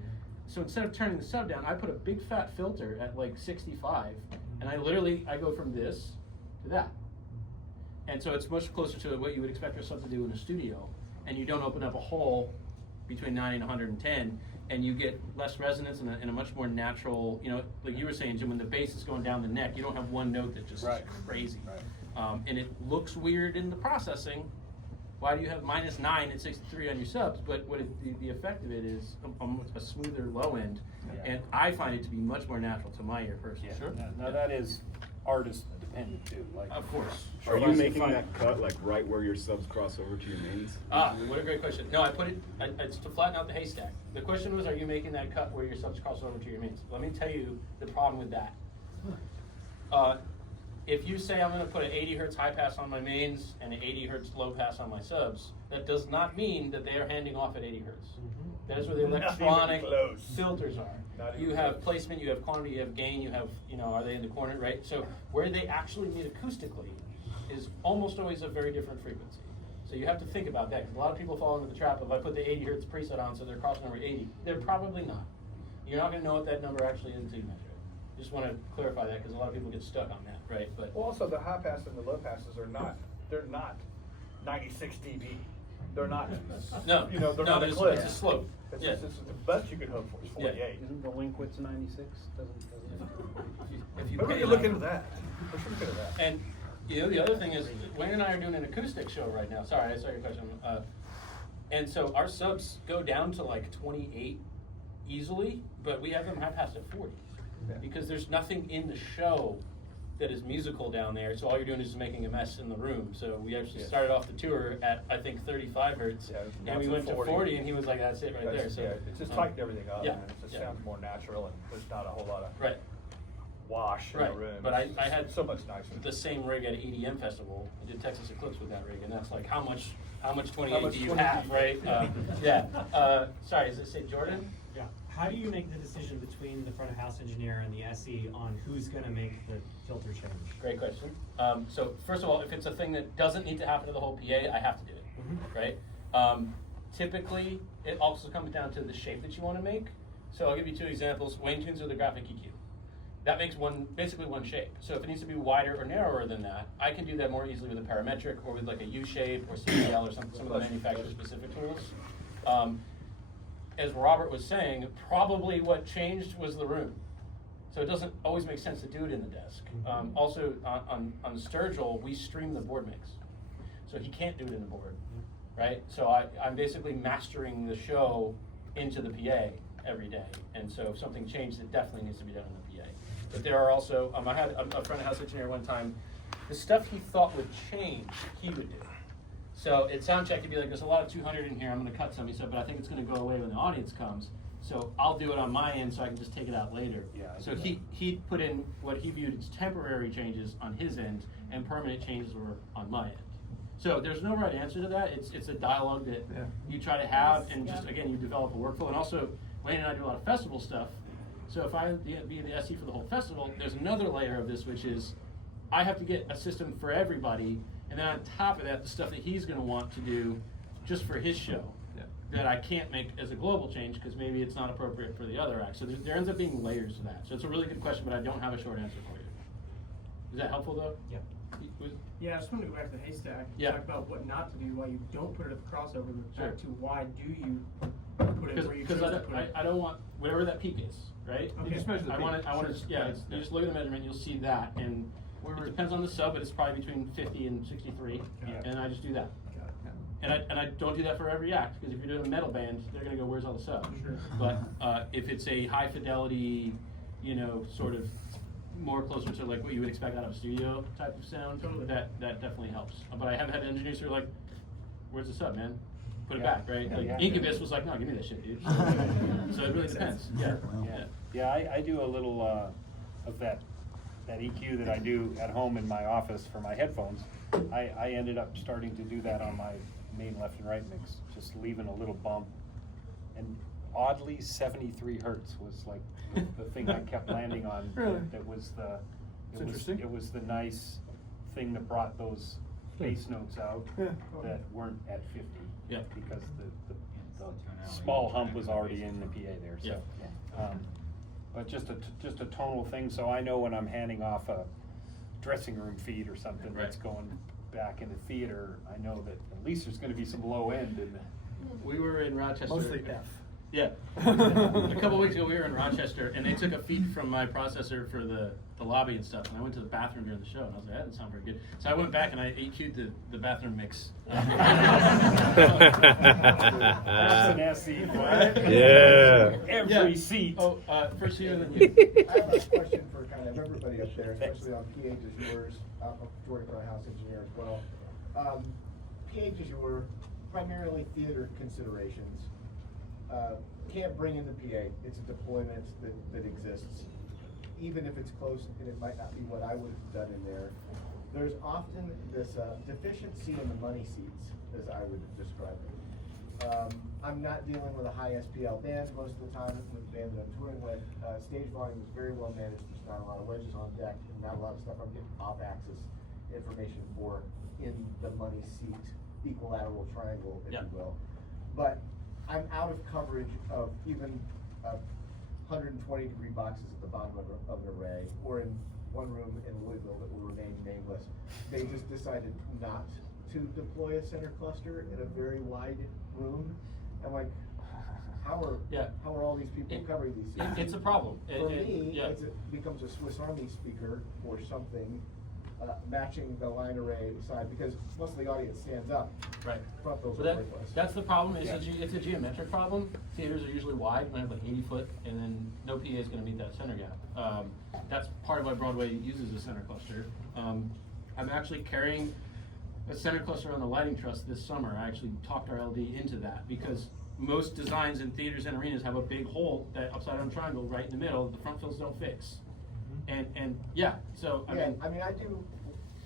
So instead of turning the sub down, I put a big fat filter at like 65, and I go from this to that. And so it's much closer to what you would expect your sub to do in a studio, and you don't open up a hole between 90 and 110, and you get less resonance and a much more natural, like you were saying, Jim, when the bass is going down the neck, you don't have one note that just Right. is crazy. Right. And it looks weird in the processing. Why do you have -9 at 63 on your subs? But the effect of it is a smoother low end, Yeah. and I find it to be much more natural to my ear personally. Yeah. Now that is artist dependent too. Like Of course. Are you Unless making if I- that cut like right where your subs cross over to your mains? What a great question. No, I put it, it's to flatten out the haystack. The question was, are you making that cut where your subs cross over to your mains? Let me tell you the problem with that. If you say I'm going to put an 80 hertz high pass on my mains and an 80 hertz low pass on my subs, that does not mean that they are handing off at 80 hertz. That is where the Not electronic even close. filters are. Not You even have close. placement, you have quantity, you have gain, you have, are they in the corner, right? So where they actually meet acoustically is almost always a very different frequency. So you have to think about that, because a lot of people fall into the trap of I put the 80 hertz preset on, so they're crossing over 80. They're probably not. You're not going to know what that number actually is until you measure it. Just want to clarify that, because a lot of people get stuck on that, right? But Well, also the high pass and the low passes they're not 96 dB. They're not. no, they're no, not there's- a clip. it's a slope. It's, Yeah. it's the best you could hope for is 48. Isn't the link width 96? Doesn't If you Maybe we pay could look enough. into that. We should look into that. And the other thing is, Wayne and I are doing an acoustic show right now. Sorry, I saw your question. And so our subs go down to like 28 easily, but we have them high past at 40 Yeah. because there's nothing in the show that is musical down there. So all you're doing is just making a mess in the room. So we actually Yes. started off the tour at I think 35 hertz, Yeah, and we once went at to 40. 40, and he was like, "That's it right there." So it's just tightened everything up, yeah, and it just yeah. sounds more natural, and there's not a whole lot of Right. wash in Right, the room. but I It's had so much nicer. the same rig at EDM festival. I did Texas Eclipse with that rig, and that's like how much 28 much do you 28 have, right? Sorry, is it say Jordan? Yeah. How do you make the decision between the front of house engineer and the SE on who's going to make the filter change? Great question. So first of all, if it's a thing that doesn't need to happen to the whole PA, I have to do it, right? Typically, it also comes down to the shape that you want to make. So I'll give you two examples. Wayne tunes with a graphic EQ. That makes basically one shape. So if it needs to be wider or narrower than that, I can do that more easily with a parametric or with like a U shape or CPL or some of the manufacturer specific tools. As Robert was saying, probably what changed was the room. So it doesn't always make sense to do it in the desk. Also on the Sturgill, we stream the board mix. So he can't do it in the board, right? So I'm basically mastering the show into the PA every day. And so if something changed, it definitely needs to be done in the PA. But there are also, I had a front of house engineer one time, the stuff he thought would change, he would do. So at SoundCheck, he'd be like, there's a lot of 200 in here, I'm gonna cut some. He said, but I think it's gonna go away when the audience comes. So I'll do it on my end so I can just take it out later. Yeah, So he put in what he viewed as temporary changes on his end and permanent changes were on my end. So there's no right answer to that. It's a dialogue that you try to have and just, again, you develop a workflow. And also, Wayne and I do a lot of festival stuff. So if I be the SE for the whole festival, there's another layer of this, which is I have to get a system for everybody. And then on top of that, the stuff that he's gonna want to do just for his show that I can't make as a global change because maybe it's not appropriate for the other act. So there ends up being layers to that. So it's a really good question, but I don't have a short answer for you. Is that helpful though? Yeah. Yeah, I just wanted to go back to the haystack. Yeah. Talk about what not to do, why you don't put it at the crossover, but Sure. back to why do you put it where you choose Because to put it. I don't want, whatever that peak is, right? Okay. You just measure the I peak. want to, Sure. you just look at the measurement, you'll see that, and it depends on the sub, but it's probably between 50 and 63, Yeah. and I just do that. And I don't do that for every act, because if you're doing a metal band, they're gonna go, where's all the subs? Sure. But if it's a high fidelity, sort of more closer to like what you would expect out of a studio type of sound, Totally. that definitely helps. But I have had engineers who are like, where's the sub, man? Put it Yeah. back, right? Yeah, Like yeah. Incubus was like, no, give me that shit, dude. So it really depends. Yeah. Yeah, I do a little of that EQ that I do at home in my office for my headphones. I ended up starting to do that on my main left and right mix, just leaving a little bump. And oddly, 73 hertz was like the thing I kept landing on. Really? That was Interesting. it was the nice thing that brought those bass notes out that weren't at 50. Yeah. Because the small hump was already in the PA there, so. But just a tonal thing, so I know when I'm handing off a dressing room feed or something that's going back into theater, I know that at least there's gonna be some low end in the. We were in Rochester. Mostly F. Yeah. A couple weeks ago, we were in Rochester, and they took a feed from my processor for the lobby and stuff, and I went to the bathroom during the show, and I was like, that doesn't sound very good. So I went back and I EQ'd the bathroom mix. That's an SE, boy. Yeah. Every seat. Oh, first you and then you. I have a question for kind of everybody up there, especially on PA du jours, Jordan front house engineer as well. PA du jour, primarily theater considerations. Can't bring in the PA, it's a deployment that exists. Even if it's close, and it might not be what I would have done in there, there's often this deficiency in the money seats, as I would describe it. I'm not dealing with a high SPL band most of the time with the band that I'm touring with. Stage volume is very well managed, there's not a lot of wedges on deck, and not a lot of stuff I'm getting off-axis information for in the money seat, equilateral triangle, if you will. But I'm out of coverage of even 120-degree boxes at the bottom of an array, or in one room in Louisville that will remain nameless. They just decided not to deploy a center cluster in a very wide room. I'm like, how are all these people covering these seats? It's a problem. For me, it becomes a Swiss Army speaker or something, matching the line array side, because most of the audience stands up. Right. Front those So that's the problem. It's a geometric problem. Theaters are usually wide. You have like 80 foot, and then no PA is going to meet that center gap. That's part of why Broadway uses a center cluster. I'm actually carrying a center cluster on the lighting truss this summer. I actually talked our LD into that because most designs in theaters and arenas have a big hole, that upside down triangle right in the middle. The front fills don't fix. And yeah, so I mean, I do.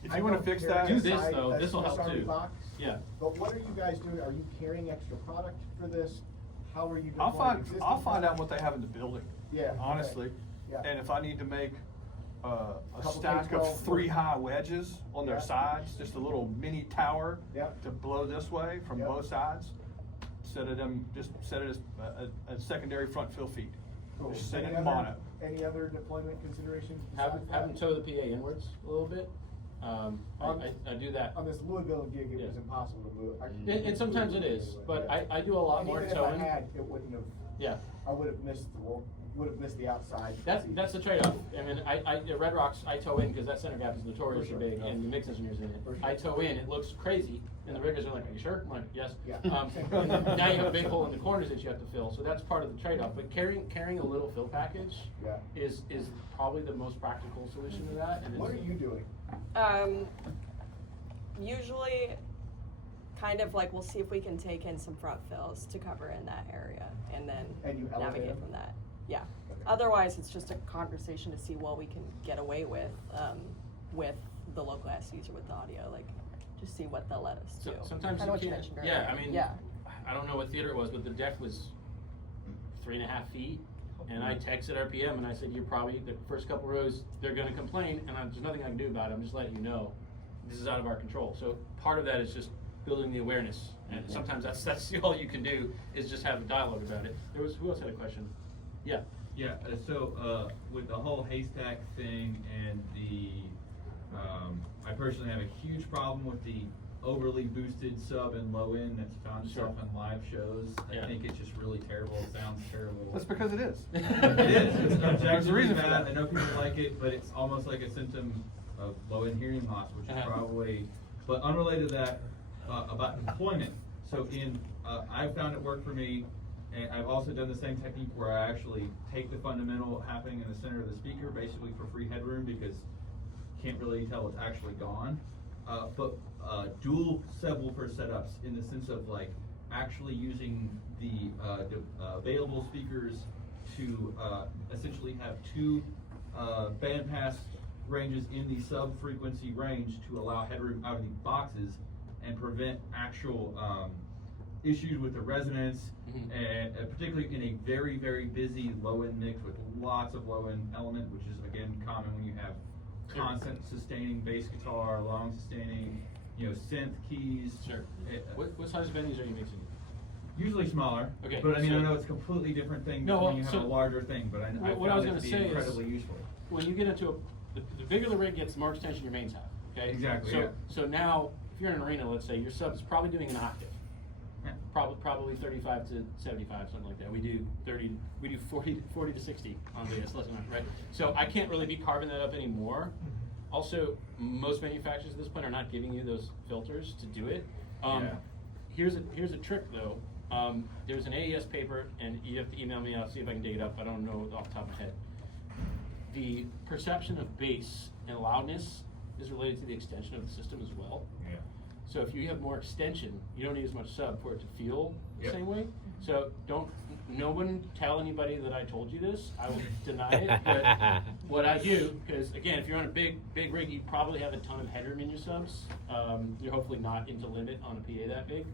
If you want to fix that, do this though. This will help too. Box, Yeah. But what are you guys doing? Are you carrying extra product for this? How are you? I'll deploying existing find out product? what they have in the building. Yeah. Honestly. Okay. Yeah. And if I need to make a Couple stack K-12 of 3 high wedges on their Yeah. sides, just a little mini tower Yep. to blow this way from Yep. both sides, set it as a secondary front fill feed. Cool. Just set Any them on other- up. Any other deployment considerations Have besides them that? tow the PA inwards a little bit. I do that. On this Louisville gig, it Yeah. was impossible to move. And sometimes it is, but I do a lot And more even towing. if I had, it wouldn't have. Yeah. I would have missed the outside. That's the trade-off. I mean, at Red Rocks, I tow in because that center gap is notoriously For sure. big, and the mix engineer's in it. For sure. I tow in, it looks crazy, and the riggers are like, "Are you sure?" I'm like, "Yes." Yeah. And now you have a big hole in the corners that you have to fill, so that's part of the trade-off. But carrying a little fill package Yeah. is probably the most practical solution to that. And What are it's- you doing? Usually, kind of like we'll see if we can take in some front fills to cover in that area, and then And you elevate navigate them? from that. Yeah. Okay. Otherwise, it's just a conversation to see what we can get away with the local SEs or with the audio, like just see what they'll let us do. Sometimes Kinda you what you can't. mentioned Yeah, earlier. I mean, Yeah. I don't know what theater it was, but the deck was 3.5 feet, and I texted our PM and I said, "You're probably the first couple rows. They're going to complain, and there's nothing I can do about it. I'm just letting you know this is out of our control." So part of that is just building the awareness, and sometimes that's all you can do is just have a dialogue about it. Who else had a question? Yeah. Yeah, so with the whole haystack thing and I personally have a huge problem with the overly boosted sub and low end that's found itself in live shows. Yeah. I think it's just really terrible. It sounds terrible. That's because it is. It is. It's There's a objectively reason for bad. that. I know people like it, but it's almost like a symptom of low end hearing loss, which is probably. But unrelated to that, about deployment. So I've found it work for me, and I've also done the same technique where I actually take the fundamental happening in the center of the speaker, basically for free headroom, because can't really tell it's actually gone. But dual subwoofer setups in the sense of like actually using the available speakers to essentially have two bandpass ranges in the sub frequency range to allow headroom out of the boxes and prevent actual issues with the resonance, and particularly in a very, very busy low end mix with lots of low end element, which is again common when you have constant sustaining bass guitar, long sustaining, synth keys. Sure. What size venues are you mixing? Usually smaller. Okay, But I mean, so- I know it's a completely different thing No, when you have so a larger thing, but I what I was found it gonna to be say is, incredibly useful. when you get into the bigger the rig gets, the more extension your mains have. Okay. Exactly, So yeah. so now, if you're in an arena, let's say your sub is probably doing an octave. Yeah. Probably 35 to 75, something like that. We do 40 to 60 on the less than that, right? So I can't really be carving that up anymore. Also, most manufacturers at this point are not giving you those filters to do it. Here's a trick though. There's an AES paper, and you have to email me. I'll see if I can dig it up. I don't know off the top of my head. The perception of bass and loudness is related to the extension of the system as well. Yeah. So if you have more extension, you don't need as much sub for it to feel the Yep. same way. So no one tell anybody that I told you this. I will deny it. But what I do, because again, if you're on a big rig, you probably have a ton of headroom in your subs. You're hopefully not into limit on a PA that big.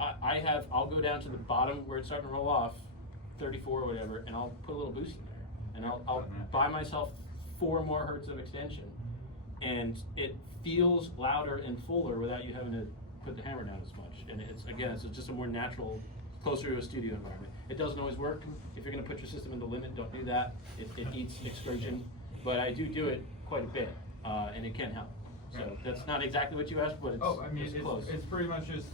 I'll go down to the bottom where it's starting to roll off, 34 or whatever, and I'll put a little boost in there. And I'll buy myself 4 more hertz of extension. And it feels louder and fuller without you having to put the hammer down as much. And it's just a more natural, closer to a studio environment. It doesn't always work. If you're gonna put your system in the limit, don't do that. It eats extraction. But I do it quite a bit, and it can help. So that's not exactly what you asked, but it's close. It's pretty much just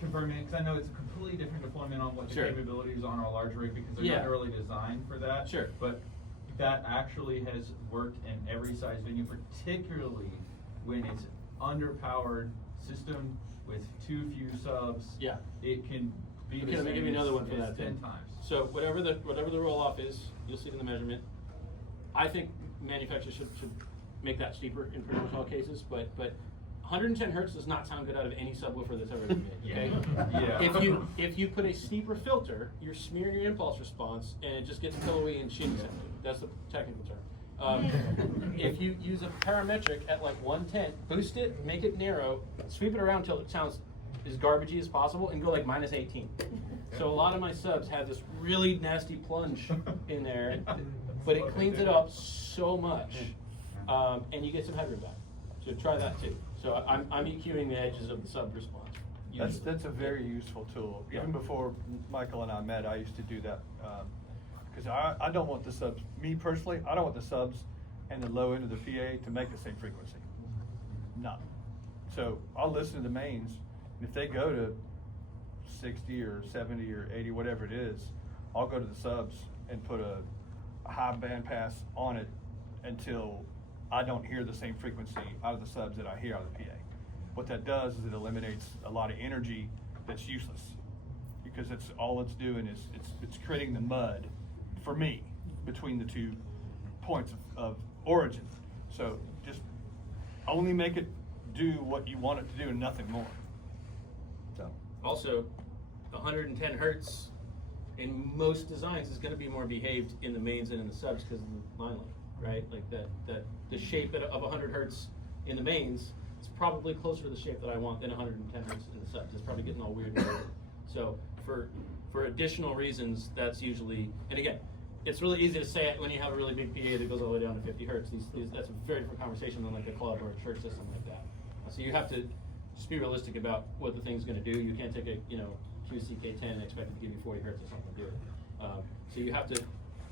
confirming, because I know it's a completely different deployment on what the Sure. capabilities on our large rig, because they're Yeah. not really designed for that. Sure. But that actually has worked in every size venue, particularly when it's underpowered system with too few subs. Yeah. It can be Okay, the let me same give you another as- one for as that 10 then. times. So whatever the roll off is, you'll see it in the measurement. I think manufacturers should make that steeper in pretty much all cases, but 110 hertz does not sound good out of any subwoofer that's ever been made. Okay. Yeah. If you put a steeper filter, you're smearing your impulse response, and it just gets pillowy and shitty sounding. That's the technical term. If you use a parametric at like 110, boost it, make it narrow, sweep it around until it sounds as garbagey as possible, and go like -18. So a lot of my subs have this really nasty plunge in there, but it cleans it up so much, and you get some headroom back. So try that too. So I'm EQing the edges of the sub response. That's a very useful tool. Yeah. Even before Michael and I met, I used to do that Cause I don't want the subs, me personally, I don't want the subs and the low end of the PA to make the same frequency. None. So I'll listen to the mains, and if they go to 60 or 70 or 80, whatever it is, I'll go to the subs and put a high band pass on it until I don't hear the same frequency out of the subs that I hear out of the PA. What that does is it eliminates a lot of energy that's useless, because it's all it's doing is it's creating the mud for me between the two points of origin. So just only make it do what you want it to do and nothing more. So Also, 110 hertz in most designs is going to be more behaved in the mains and in the subs because of the line length, right? Like that the shape of 100 hertz in the mains is probably closer to the shape that I want than 110 hertz in the subs. It's probably getting all weird and weird. So for additional reasons, that's usually, and again, it's really easy to say it when you have a really big PA that goes all the way down to 50 hertz. That's a very different conversation than like a club or a church system like that. So you have to just be realistic about what the thing's going to do. You can't take a QCK10 and expect it to give you 40 hertz or something to do it. So you have to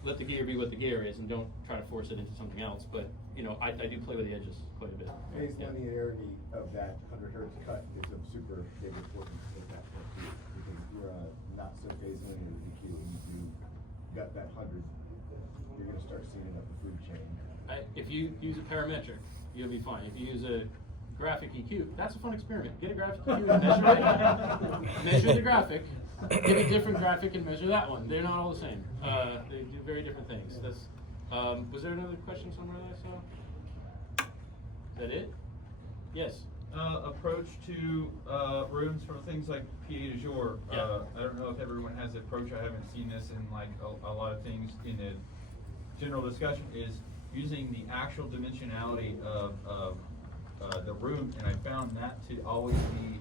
let the gear be what the gear is and don't try to force it into something else. But I do play with the edges quite a bit. Phase linearity of that 100 hertz cut is of super big importance at that point too, because if you're not so phase linear EQ and you got that 100, you're going to start seeing up the food chain. If you use a parametric, you'll be fine. If you use a graphic EQ, that's a fun experiment. Get a graphic EQ and measure it. Measure the graphic, get a different graphic and measure that one. They're not all the same. They do very different things. Was there another question somewhere that I saw? Is that it? Yes. Approach to rooms for things like PA du jour. Yeah. I don't know if everyone has the approach. I haven't seen this in like a lot of things in the general discussion, is using the actual dimensionality of the room, and I found that to always be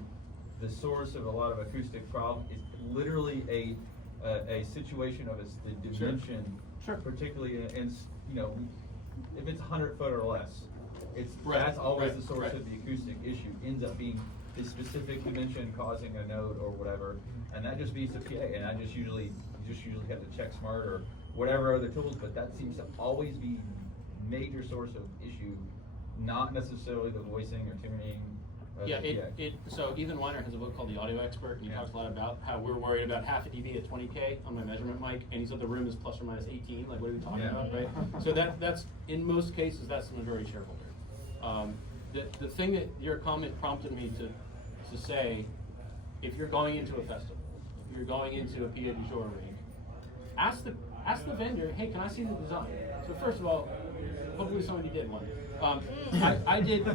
the source of a lot of acoustic problems. It's literally a situation of the dimension, Sure. Particularly in if it's 100 foot or less. Right, That's always right, the source right. of the acoustic issue, ends up being the specific dimension causing a note or whatever, and that just beats the PA, and I just usually have to check smart or whatever other tools, but that seems to always be major source of issue, not necessarily the voicing or tuning of Yeah, the PA. so Ethan Weiner has a book called The Audio Expert, and he talks a lot about how we're worried about half a dB at 20K on my measurement mic, and he said the room is plus or minus 18. Like, what are we talking about, right? So that's in most cases that's the majority shareholder. The thing that your comment prompted me to say, if you're going into a festival, if you're going into a PA du jour ring, ask the vendor, hey, can I see the design? So first of all, hopefully somebody did one. I did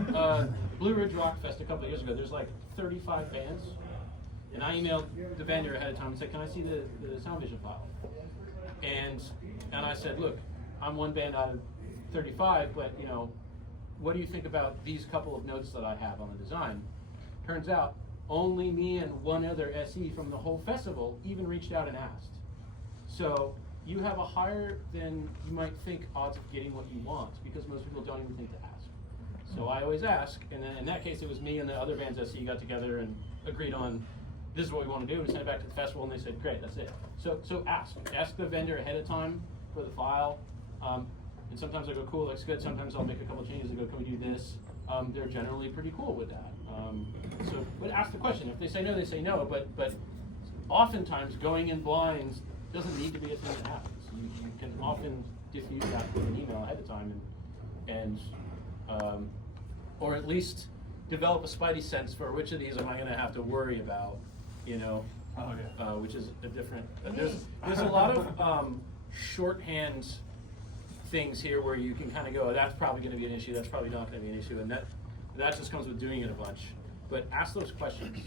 Blue Ridge Rock Fest a couple of years ago. There's like 35 bands, and I emailed the vendor ahead of time and said, can I see the sound vision file? And I said, look, I'm one band out of 35, but what do you think about these couple of notes that I have on the design? Turns out only me and one other SE from the whole festival even reached out and asked. So you have a higher than you might think odds of getting what you want, because most people don't even think to ask. So I always ask, and then in that case it was me and the other bands SE got together and agreed on this is what we want to do, and sent it back to the festival, and they said, great, that's it. So ask the vendor ahead of time for the file. And sometimes I go, cool, looks good. Sometimes I'll make a couple of changes and go, can we do this? They're generally pretty cool with that. But ask the question. If they say no, they say no. But oftentimes going in blind doesn't need to be a thing that happens. You can often diffuse that with an email ahead of time, and or at least develop a spidey sense for which of these am I going to have to worry about, which is a different. There's a lot of shorthand things here where you can kind of go, oh, that's probably going to be an issue, that's probably not going to be an issue, and that just comes with doing it a bunch. But ask those questions.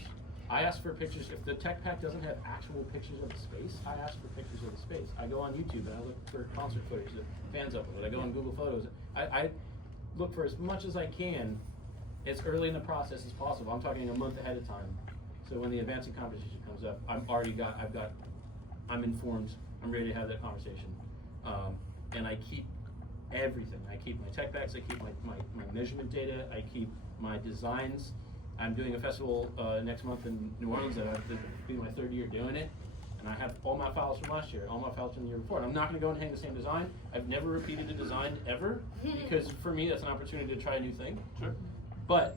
I ask for pictures. If the tech pack doesn't have actual pictures of the space, I ask for pictures of the space. I go on YouTube and I look for concert footage that fans upload. I go on Google Photos. I look for as much as I can as early in the process as possible. I'm talking a month ahead of time. So when the advancing conversation comes up, I'm informed. I'm ready to have that conversation. And I keep everything. I keep my tech packs, I keep my measurement data, I keep my designs. I'm doing a festival next month in New Orleans. That'll be my third year doing it. and I have all my files from last year, all my files from the year before. And I'm not going to go and hang the same design. I've never repeated a design ever, because for me that's an opportunity to try a new thing. Sure. But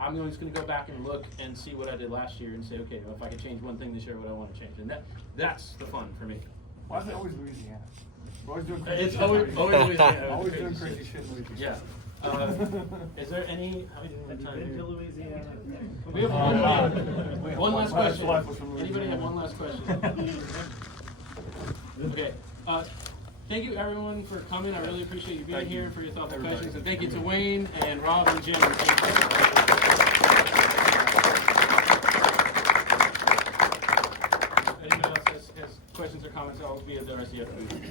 I'm just going to go back and look and see what I did last year and say, okay, well, if I could change one thing this year, what I want to change, and that's the fun for me. Why is it always Louisiana? We're always doing crazy It's shit. always Louisiana. Always doing crazy shit in Louisiana. Yeah. Is there any? How many Have you time been here? to Louisiana? We have one last My ex-wife question. was from Anybody have Louisiana. one last question? Okay. Thank you everyone for coming. I really appreciate you being here, for your thoughtful questions, and thank you to Wayne and Rob and Jim.